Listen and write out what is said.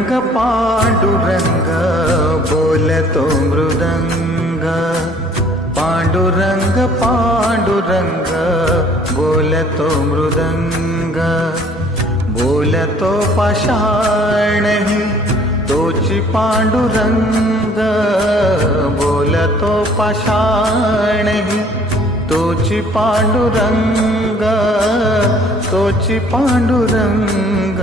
पांडुरंग बोलतो मृदंग। पांडुरंग पांडुरंग बोलतो मृदंग। बोलतो पाषाणही तोची पांडुरंग। बोलतो पाषाणही तोची पांडुरंग। तोची पांडुरंग।